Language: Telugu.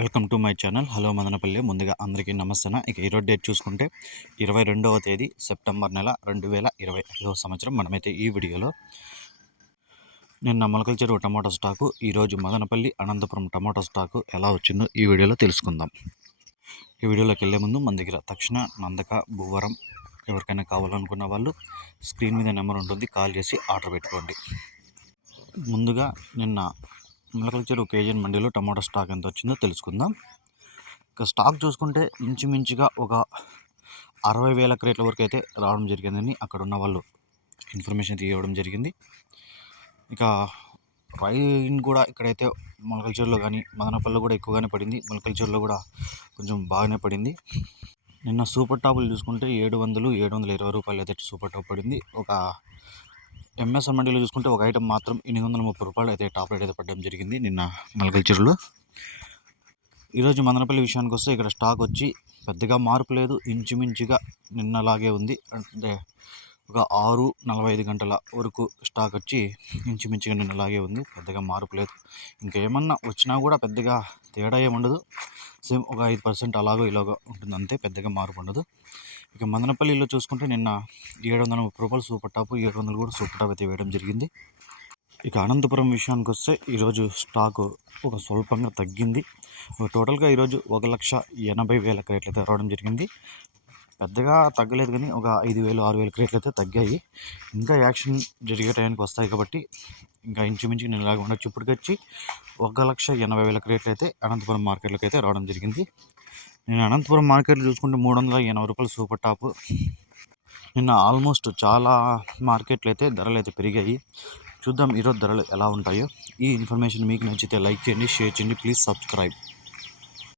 Welcome to my channel. Hello Madanapalle. ముందుగా అందరికీ నమస్తే ఇక ఈరోజు డేట్ చూసుకుంటే ఇరవై రెండవ తేదీ సెప్టెంబర్ నెల రెండు వేల ఇరవై ఐదవ సంవత్సరం. మనమైతే ఈ వీడియోలో నిన్న మొలకల చెరువు టమాటో స్టాకు ఈరోజు మదనపల్లి అనంతపురం టమాటో స్టాకు ఎలా వచ్చిందో ఈ వీడియోలో తెలుసుకుందాం. ఈ వీడియోలోకి వెళ్ళే ముందు మన దగ్గర తక్షణ నందక భూవరం ఎవరికైనా కావాలనుకున్న వాళ్ళు స్క్రీన్ మీద నెంబర్ ఉంటుంది. కాల్ చేసి ఆర్డర్ పెట్టుకోండి. ముందుగా నిన్న మొలకల చెరువు కేజీఎన్ మండీలో టమాటా స్టాక్ ఎంత వచ్చిందో తెలుసుకుందాం. ఇక స్టాక్ చూసుకుంటే ఇంచుమించుగా ఒక అరవై వేల క్రేట్ల వరకు అయితే రావడం జరిగిందని అక్కడ ఉన్న వాళ్ళు ఇన్ఫర్మేషన్ తీయడం జరిగింది. ఇక రైన్ కూడా ఇక్కడైతే మొలకల చెరువులో కానీ మదనపల్లిలో కూడా ఎక్కువగానే పడింది. మొలకల చెరువులో కూడా కొంచెం బాగానే పడింది. నిన్న సూపర్ టాపులు చూసుకుంటే ఏడు వందలు ఏడు వందల ఇరవై రూపాయలు అయితే సూపర్ టాప్ పడింది. ఒక ఎంఎస్ఆర్ మండీలో చూసుకుంటే ఒక ఐటమ్ మాత్రం ఎనిమిది వందల ముప్పై రూపాయలు అయితే టాప్ రేట్ అయితే పడడం జరిగింది నిన్న మల్కల్చర్లో. ఈరోజు మదనపల్లి విషయానికి వస్తే ఇక్కడ స్టాక్ వచ్చి పెద్దగా మార్పు లేదు ఇంచుమించుగా నిన్నలాగే ఉంది. అంటే ఒక ఆరు నలభై ఐదు గంటల వరకు స్టాక్ వచ్చి ఇంచుమించుగా నిన్నలాగే ఉంది పెద్దగా మార్పు లేదు. ఇంకేమన్నా వచ్చినా కూడా పెద్దగా తేడా ఏముండదు సేమ్ ఒక ఐదు పర్సెంట్ అలాగో ఇలాగో ఉంటుంది. అంతే పెద్దగా మార్పు ఉండదు. ఇక మదనపల్లిలో చూసుకుంటే నిన్న ఏడు వందల ముప్పై రూపాయలు సూపర్ టాప్ ఏడు వందలు కూడా సూపర్ టాప్ అయితే వేయడం జరిగింది. ఇక అనంతపురం విషయానికి వస్తే ఈరోజు స్టాకు ఒక స్వల్పంగా తగ్గింది. టోటల్గా ఈరోజు ఒక లక్ష ఎనభై వేల క్రేట్లు అయితే రావడం జరిగింది. పెద్దగా తగ్గలేదు కానీ ఒక ఐదు వేలు ఆరు వేల క్రేట్లు అయితే తగ్గాయి. ఇంకా యాక్షన్ జరిగే టైంకి వస్తాయి కాబట్టి ఇంకా ఇంచుమించు నేను ఇలాగ ఉండొచ్చు. ఇప్పటికొచ్చి ఒక లక్ష ఎనభై వేల రేట్లు అయితే అనంతపురం మార్కెట్లోకి అయితే రావడం జరిగింది. నేను అనంతపురం మార్కెట్లో చూసుకుంటే మూడు వందల ఎనభై రూపాయలు సూపర్ టాప్. నిన్న ఆల్మోస్ట్ చాలా మార్కెట్లు అయితే ధరలు అయితే పెరిగాయి. చూద్దాం ఈరోజు ధరలు ఎలా ఉంటాయో. ఈ ఇన్ఫర్మేషన్ మీకు నచ్చితే లైక్ చేయండి షేర్ చేయండి. Please subscribe.